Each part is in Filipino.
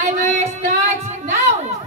Timer starts now!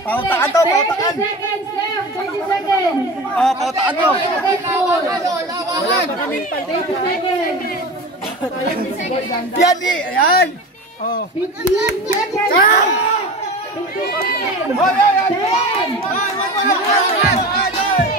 Pautakan to, pautakan. 20 seconds left, 20 seconds. Oh, pautakan to. Wala pa kami 20 seconds. Yan, yan. Oh. 15 seconds. 15 seconds. 10.